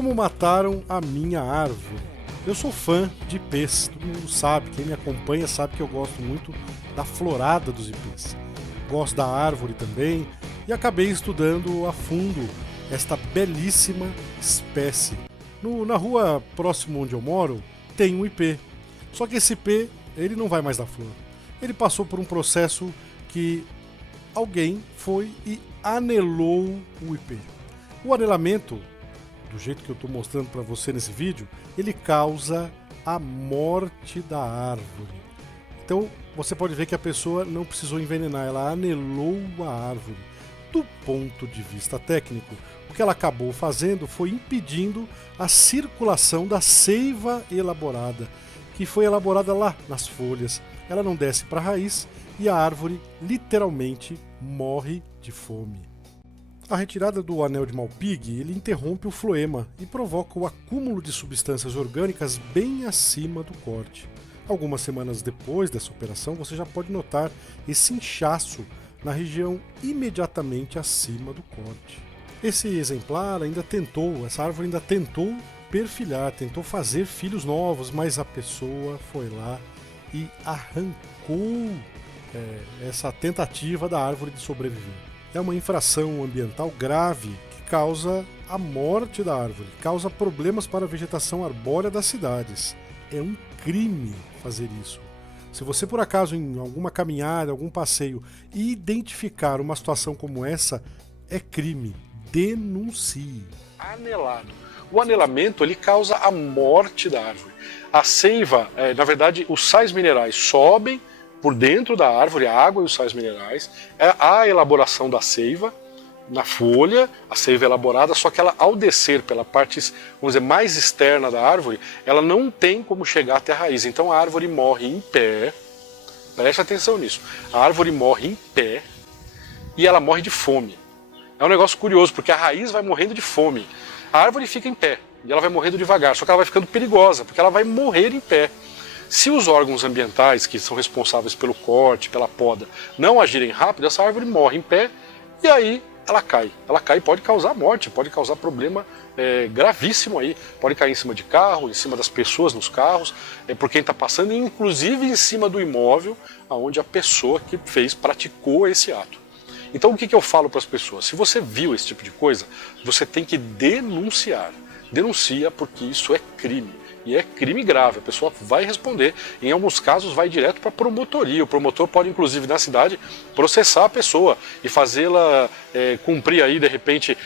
Como mataram a minha árvore. Eu sou fã de ipês, todo mundo sabe, quem me acompanha sabe que eu gosto muito da florada dos ipês. Gosto da árvore também e acabei estudando a fundo esta belíssima espécie. Na rua próximo onde eu moro tem um ipê, só que esse ipê ele não vai mais dar flor. Ele passou por um processo que alguém foi e anelou o ipê. O anelamento, do jeito que eu estou mostrando para você nesse vídeo, ele causa a morte da árvore. Então você pode ver que a pessoa não precisou envenenar, ela anelou a árvore. Do ponto de vista técnico, o que ela acabou fazendo foi impedindo a circulação da seiva elaborada, que foi elaborada lá nas folhas. Ela não desce para a raiz e a árvore literalmente morre de fome. A retirada do anel de Malpighi ele interrompe o floema e provoca o acúmulo de substâncias orgânicas bem acima do corte. Algumas semanas depois dessa operação, você já pode notar esse inchaço na região imediatamente acima do corte. Esse exemplar essa árvore ainda tentou perfilhar, tentou fazer filhos novos, mas a pessoa foi lá e arrancou essa tentativa da árvore de sobreviver. É uma infração ambiental grave que causa a morte da árvore, causa problemas para a vegetação arbórea das cidades. É um crime fazer isso. Se você por acaso em alguma caminhada, algum passeio, identificar uma situação como essa, é crime. Denuncie. Anelado. O anelamento ele causa a morte da árvore. A seiva, na verdade, os sais minerais sobem por dentro da árvore, a água e os sais minerais, a elaboração da seiva na folha, a seiva elaborada, só que ela ao descer pela parte, vamos dizer, mais externa da árvore, ela não tem como chegar até a raiz, então a árvore morre em pé, preste atenção nisso, a árvore morre em pé e ela morre de fome. É um negócio curioso, porque a raiz vai morrendo de fome, a árvore fica em pé e ela vai morrendo devagar, só que ela vai ficando perigosa, porque ela vai morrer em pé. Se os órgãos ambientais, que são responsáveis pelo corte, pela poda, não agirem rápido, essa árvore morre em pé e aí ela cai. Ela cai e pode causar morte, pode causar problema gravíssimo aí. Pode cair em cima de carro, em cima das pessoas nos carros, por quem está passando, e inclusive em cima do imóvel onde a pessoa que praticou esse ato. Então o que eu falo para as pessoas? Se você viu esse tipo de coisa, você tem que denunciar. Denuncia porque isso é crime. E é crime grave, a pessoa vai responder. Em alguns casos vai direto para a promotoria. O promotor pode, inclusive, na cidade, processar a pessoa e fazê-la cumprir aí, de repente,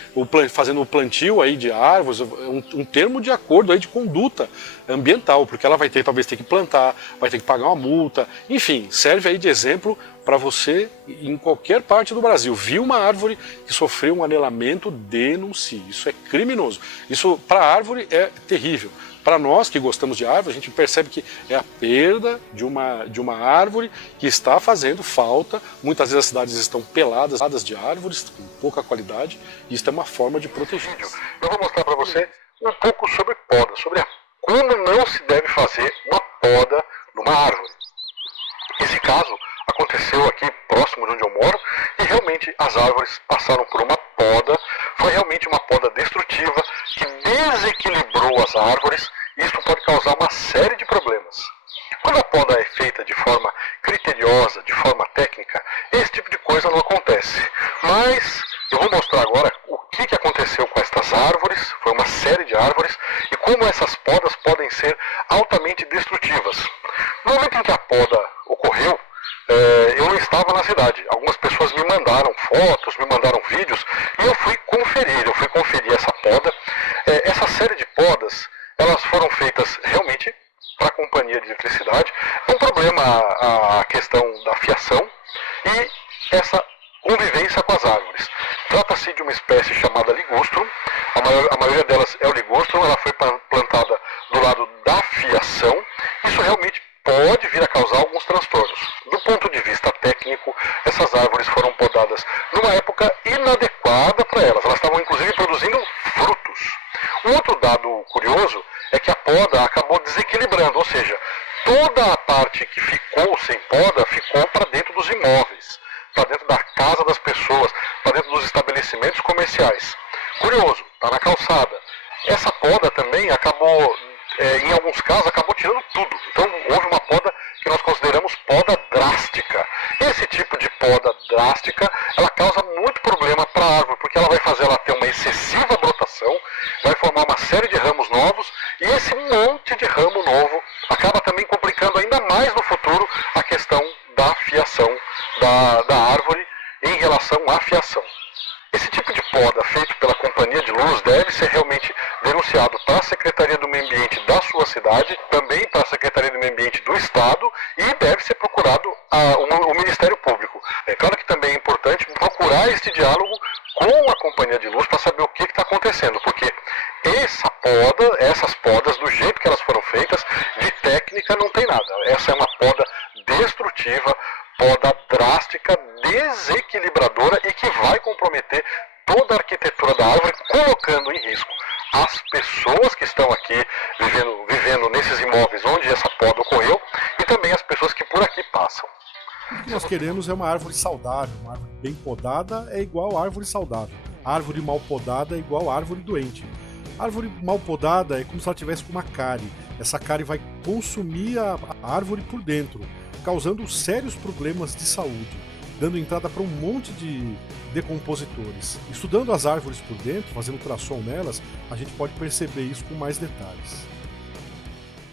fazendo o plantio aí de árvores, um termo de acordo aí de conduta ambiental, porque ela vai talvez ter que plantar, vai ter que pagar uma multa, enfim, serve aí de exemplo para você em qualquer parte do Brasil. Viu uma árvore que sofreu um anelamento, denuncie. Isso é criminoso. Isso para a árvore é terrível. Para nós que gostamos de árvore, a gente percebe que é a perda de uma árvore que está fazendo falta. Muitas vezes as cidades estão peladas de árvores, com pouca qualidade, e isso é uma forma de proteger. Eu vou mostrar para você um pouco sobre poda, sobre como não se deve fazer uma poda numa árvore. Esse caso aconteceu aqui próximo de onde eu moro e realmente as árvores passaram por uma poda, foi realmente uma poda destrutiva que desequilibrou as árvores e isso pode causar uma série de problemas. Quando a poda é feita de forma criteriosa, de forma técnica, esse tipo de coisa não acontece. Mas eu vou mostrar agora o que aconteceu com estas árvores, foi uma série de árvores, e como essas podas podem ser altamente destrutivas. No momento em que a poda ocorreu, eu não estava na cidade. Algumas pessoas me mandaram fotos, me mandaram vídeos, e eu fui conferir essa poda. Essa série de podas, elas foram feitas realmente para a companhia de eletricidade. É um problema a questão da fiação e essa convivência com as árvores. Trata-se de uma espécie chamada ligustrum, a maioria delas é o ligustrum, ela foi plantada do lado da fiação. Isso realmente pode vir a causar alguns transtornos. Do ponto de vista técnico, essas árvores foram podadas numa época inadequada para elas. Elas estavam inclusive produzindo frutos. Um outro dado curioso é que a poda acabou desequilibrando, ou seja, toda a parte que ficou sem poda ficou para dentro dos imóveis, para dentro da casa das pessoas, para dentro dos estabelecimentos comerciais. Curioso, está na calçada. essa poda também acabou, em alguns casos, acabou tirando tudo. Então houve uma poda que nós consideramos poda drástica. Esse tipo de poda drástica, ela causa muito problema para a árvore, porque ela vai fazer ela ter uma excessiva brotação, vai formar uma série de ramos novos, e esse monte de ramo novo acaba também complicando ainda mais no futuro a questão da fiação da árvore em relação à fiação. Esse tipo de poda feito pela Companhia de Luz deve ser realmente denunciado para a Secretaria do Meio Ambiente da sua cidade, também para a Secretaria do Meio Ambiente do Estado, e deve ser procurado o Ministério Público. É claro que também é importante procurar este diálogo com a Companhia de Luz para saber o que está acontecendo, porque essas podas, do jeito que elas foram feitas, de técnica não tem nada. Essa é uma poda destrutiva, poda drástica, desequilibradora e que vai comprometer toda a arquitetura da árvore, colocando em risco as pessoas que estão aqui vivendo nesses imóveis onde essa poda ocorreu e também as pessoas que por aqui passam. O que nós queremos é uma árvore saudável. Uma árvore bem podada é igual a árvore saudável. A árvore mal podada é igual a árvore doente. A árvore mal podada é como se ela tivesse com uma cárie. Essa cárie vai consumir a árvore por dentro, causando sérios problemas de saúde, dando entrada para um monte de decompositores. Estudando as árvores por dentro, fazendo ultrassom nelas, a gente pode perceber isso com mais detalhes.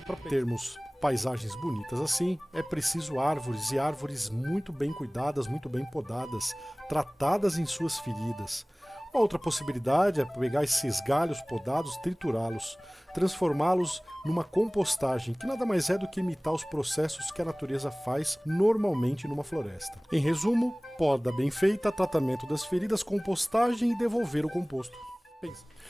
Para termos paisagens bonitas assim, é preciso árvores, e árvores muito bem cuidadas, muito bem podadas, tratadas em suas feridas. Uma outra possibilidade é pegar esses galhos podados, triturá-los, transformá-los numa compostagem, que nada mais é do que imitar os processos que a natureza faz normalmente numa floresta. Em resumo, poda bem feita, tratamento das feridas, compostagem e devolver o composto.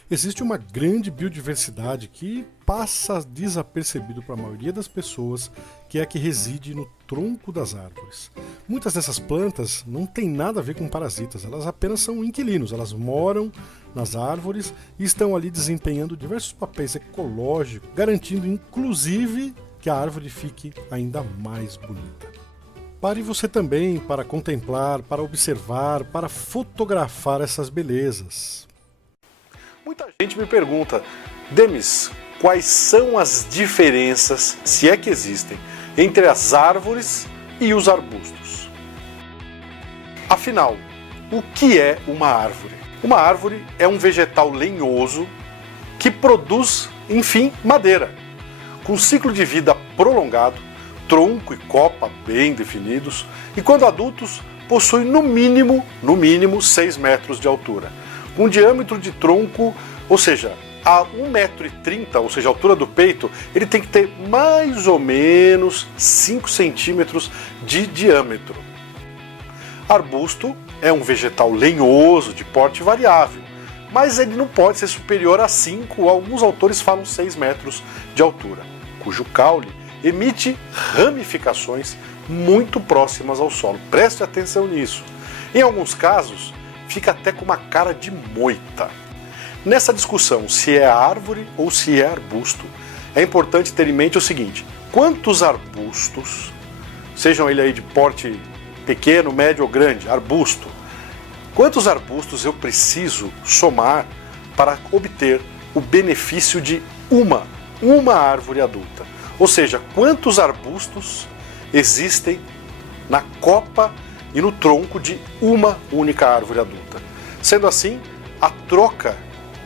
Existe uma grande biodiversidade que passa desapercebido para a maioria das pessoas, que é a que reside no tronco das árvores. Muitas dessas plantas não têm nada a ver com parasitas, elas apenas são inquilinos, elas moram nas árvores e estão ali desempenhando diversos papéis ecológicos, garantindo inclusive que a árvore fique ainda mais bonita. Pare você também para contemplar, para observar, para fotografar essas belezas. Muita gente me pergunta, Demis, quais são as diferenças, se é que existem, entre as árvores e os arbustos? Afinal, o que é uma árvore? Uma árvore é um vegetal lenhoso que produz, enfim, madeira, com ciclo de vida prolongado, tronco e copa bem definidos, e quando adultos possui no mínimo 6 metros de altura, com diâmetro de tronco, ou seja, a 1,30 m, ou seja, a altura do peito, ele tem que ter mais ou menos 5 centímetros de diâmetro. Arbusto é um vegetal lenhoso, de porte variável, mas ele não pode ser superior a 5, alguns autores falam 6 metros de altura, cujo caule emite ramificações muito próximas ao solo. Preste atenção nisso. Em alguns casos, fica até com uma cara de moita. Nessa discussão se é árvore ou se é arbusto, é importante ter em mente o seguinte: quantos arbustos, sejam eles aí de porte pequeno, médio ou grande, arbusto, quantos arbustos eu preciso somar para obter o benefício de uma árvore adulta? Ou seja, quantos arbustos existem na copa e no tronco de uma única árvore adulta? Sendo assim, a troca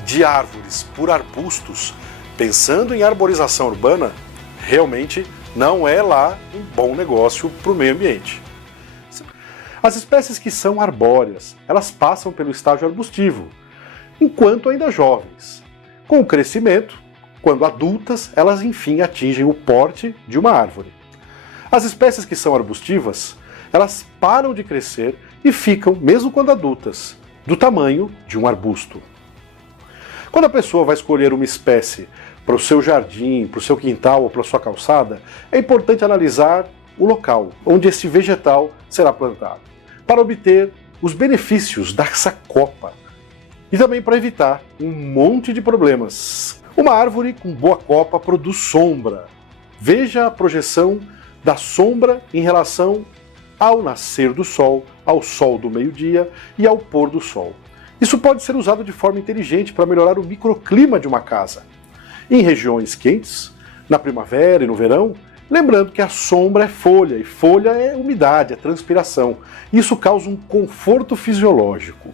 de árvores por arbustos, pensando em arborização urbana, realmente não é lá um bom negócio para o meio ambiente. As espécies que são arbóreas, elas passam pelo estágio arbustivo, enquanto ainda jovens. Com o crescimento, quando adultas, elas enfim atingem o porte de uma árvore. As espécies que são arbustivas, elas param de crescer e ficam, mesmo quando adultas, do tamanho de um arbusto. Quando a pessoa vai escolher uma espécie para o seu jardim, para o seu quintal ou para a sua calçada, é importante analisar o local onde esse vegetal será plantado, para obter os benefícios dessa copa e também para evitar um monte de problemas. Uma árvore com boa copa produz sombra. Veja a projeção da sombra em relação ao nascer do sol, ao sol do meio-dia e ao pôr do sol. Isso pode ser usado de forma inteligente para melhorar o microclima de uma casa. Em regiões quentes, na primavera e no verão, lembrando que a sombra é folha, e folha é umidade, é transpiração. Isso causa um conforto fisiológico.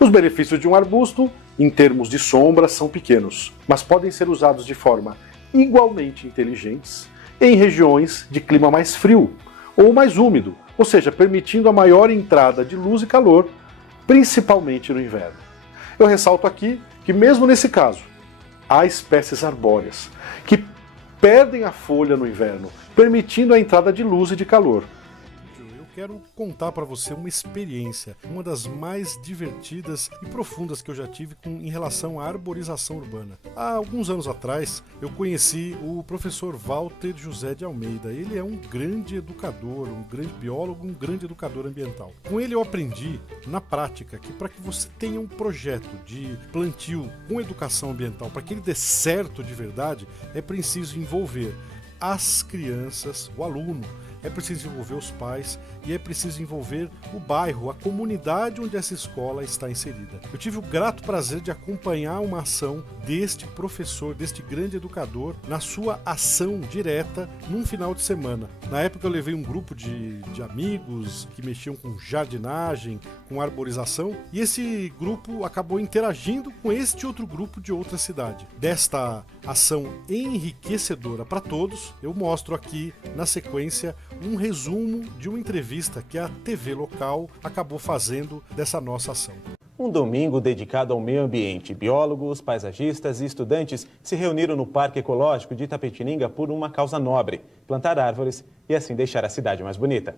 Os benefícios de um arbusto, em termos de sombra, são pequenos, mas podem ser usados de forma igualmente inteligentes em regiões de clima mais frio ou mais úmido, ou seja, permitindo a maior entrada de luz e calor, principalmente no inverno. Eu ressalto aqui que, mesmo nesse caso, há espécies arbóreas que perdem a folha no inverno, permitindo a entrada de luz e de calor. Eu quero contar para você uma experiência, uma das mais divertidas e profundas que eu já tive em relação à arborização urbana. Há alguns anos atrás, eu conheci o professor Walter José de Almeida. Ele é um grande educador, um grande biólogo, um grande educador ambiental. Com ele eu aprendi, na prática, que para que você tenha um projeto de plantio com educação ambiental, para que ele dê certo de verdade, é preciso envolver as crianças, o aluno, é preciso envolver os pais e é preciso envolver o bairro, a comunidade onde essa escola está inserida. Eu tive o grato prazer de acompanhar uma ação deste professor, deste grande educador, na sua ação direta num final de semana. Na época eu levei um grupo de amigos que mexiam com jardinagem, com arborização, e esse grupo acabou interagindo com este outro grupo de outra cidade. Desta ação enriquecedora para todos, eu mostro aqui na sequência um resumo de uma entrevista que a TV local acabou fazendo dessa nossa ação. Um domingo dedicado ao meio ambiente. Biólogos, paisagistas e estudantes se reuniram no Parque Ecológico de Itapetininga por uma causa nobre: plantar árvores e assim deixar a cidade mais bonita.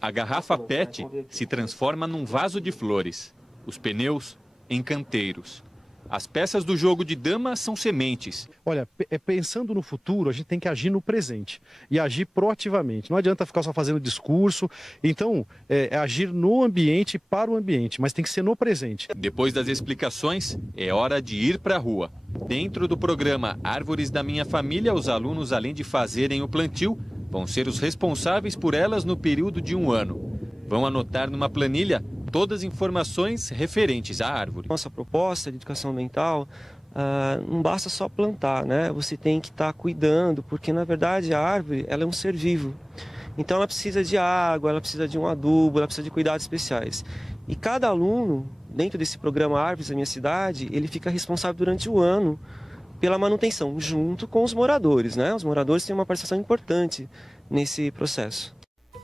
A garrafa PET se transforma num vaso de flores, os pneus em canteiros. As peças do jogo de dama são sementes. Olha, pensando no futuro, a gente tem que agir no presente e agir proativamente. Não adianta ficar só fazendo discurso. Então, é agir no ambiente para o ambiente, mas tem que ser no presente. Depois das explicações, é hora de ir para a rua. Dentro do programa Árvores da Minha Família, os alunos, além de fazerem o plantio, vão ser os responsáveis por elas no período de 1 ano. Vão anotar numa planilha todas as informações referentes à árvore. Nossa proposta de educação ambiental não basta só plantar, né? Você tem que estar cuidando, porque na verdade a árvore ela é um ser vivo. Então ela precisa de água, ela precisa de um adubo, ela precisa de cuidados especiais. E cada aluno, dentro desse programa Árvores da Minha Cidade, ele fica responsável durante o ano pela manutenção, junto com os moradores, né? Os moradores têm uma participação importante nesse processo.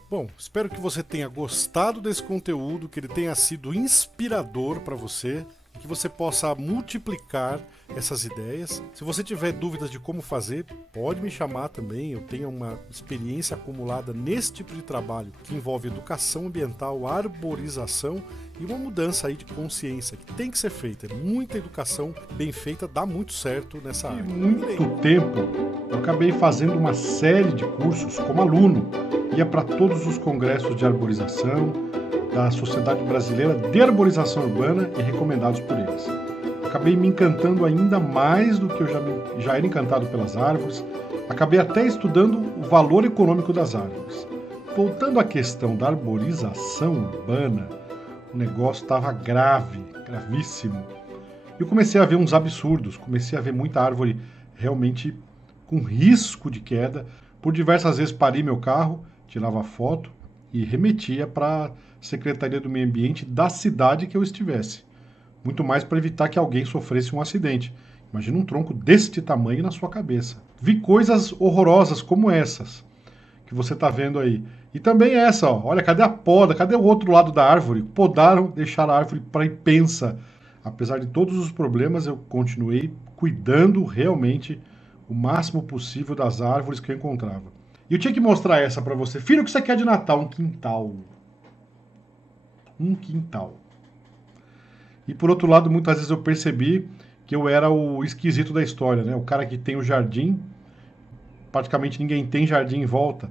Bom, espero que você tenha gostado desse conteúdo, que ele tenha sido inspirador para você, que você possa multiplicar essas ideias. Se você tiver dúvidas de como fazer, pode me chamar também. Eu tenho uma experiência acumulada nesse tipo de trabalho que envolve educação ambiental, arborização e uma mudança aí de consciência que tem que ser feita. Muita educação bem feita dá muito certo nessa área. Há muito tempo eu acabei fazendo uma série de cursos como aluno. Ia para todos os congressos de arborização da Sociedade Brasileira de Arborização Urbana e recomendados por eles. Acabei me encantando ainda mais do que eu já era encantado pelas árvores. Acabei até estudando o valor econômico das árvores. Voltando à questão da arborização urbana, o negócio estava gravíssimo. Eu comecei a ver uns absurdos, comecei a ver muita árvore realmente com risco de queda. Por diversas vezes parei meu carro, tirava foto e remetia para a Secretaria do Meio Ambiente da cidade que eu estivesse. Muito mais para evitar que alguém sofresse um acidente. Imagina um tronco deste tamanho na sua cabeça. Vi coisas horrorosas como essas que você está vendo aí. E também essa, ó. Olha, cadê a poda? Cadê o outro lado da árvore? Podaram, deixaram a árvore para pensa. Apesar de todos os problemas, eu continuei cuidando realmente o máximo possível das árvores que eu encontrava. E eu tinha que mostrar essa para você. Filho, o que você quer de Natal? Um quintal. Um quintal. E por outro lado, muitas vezes eu percebi que eu era o esquisito da história, né? O cara que tem o jardim, praticamente ninguém tem jardim em volta.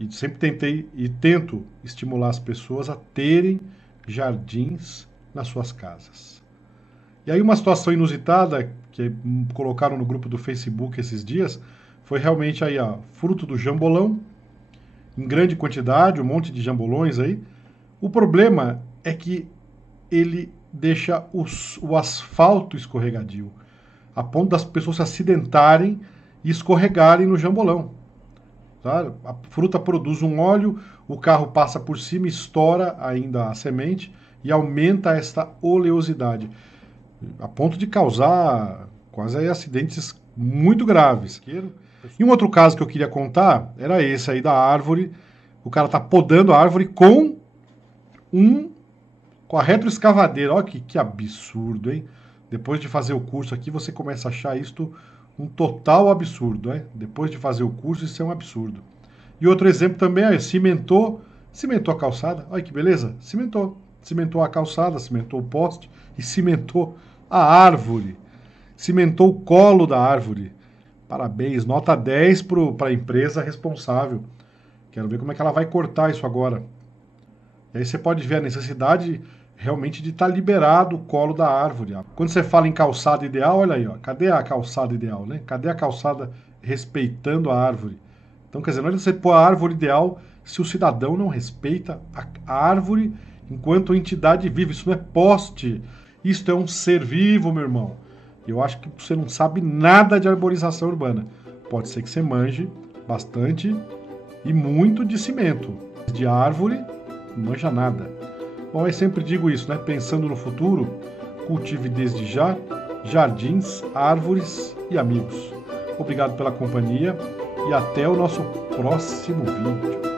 E sempre tentei e tento estimular as pessoas a terem jardins nas suas casas. E aí uma situação inusitada que colocaram no grupo do Facebook esses dias foi realmente aí, ó, fruto do jambolão, em grande quantidade, um monte de jambolões aí. O problema é que ele deixa o asfalto escorregadio, a ponto das pessoas se acidentarem e escorregarem no jambolão. Tá? A fruta produz um óleo, o carro passa por cima, estoura ainda a semente e aumenta esta oleosidade, a ponto de causar quase aí acidentes muito graves. E um outro caso que eu queria contar era esse aí da árvore. O cara tá podando a árvore com a retroescavadeira. Olha que absurdo, hein? Depois de fazer o curso aqui, você começa a achar isto um total absurdo, hein? Depois de fazer o curso, isso é um absurdo. E outro exemplo também é cimentou a calçada. Olha que beleza, cimentou a calçada, cimentou o poste e cimentou a árvore, cimentou o colo da árvore. Parabéns, nota 10 para a empresa responsável. Quero ver como é que ela vai cortar isso agora. E aí você pode ver a necessidade realmente de estar liberado o colo da árvore. Quando você fala em calçada ideal, olha aí, ó, cadê a calçada ideal, né? Cadê a calçada respeitando a árvore? Então, quer dizer, não é você pôr a árvore ideal se o cidadão não respeita a árvore enquanto entidade viva. Isso não é poste, isso é um ser vivo, meu irmão. Eu acho que você não sabe nada de arborização urbana. Pode ser que você manje bastante e muito de cimento. De árvore, não manja nada. Bom, eu sempre digo isso, né? Pensando no futuro, cultive desde já jardins, árvores e amigos. Obrigado pela companhia e até o nosso próximo vídeo.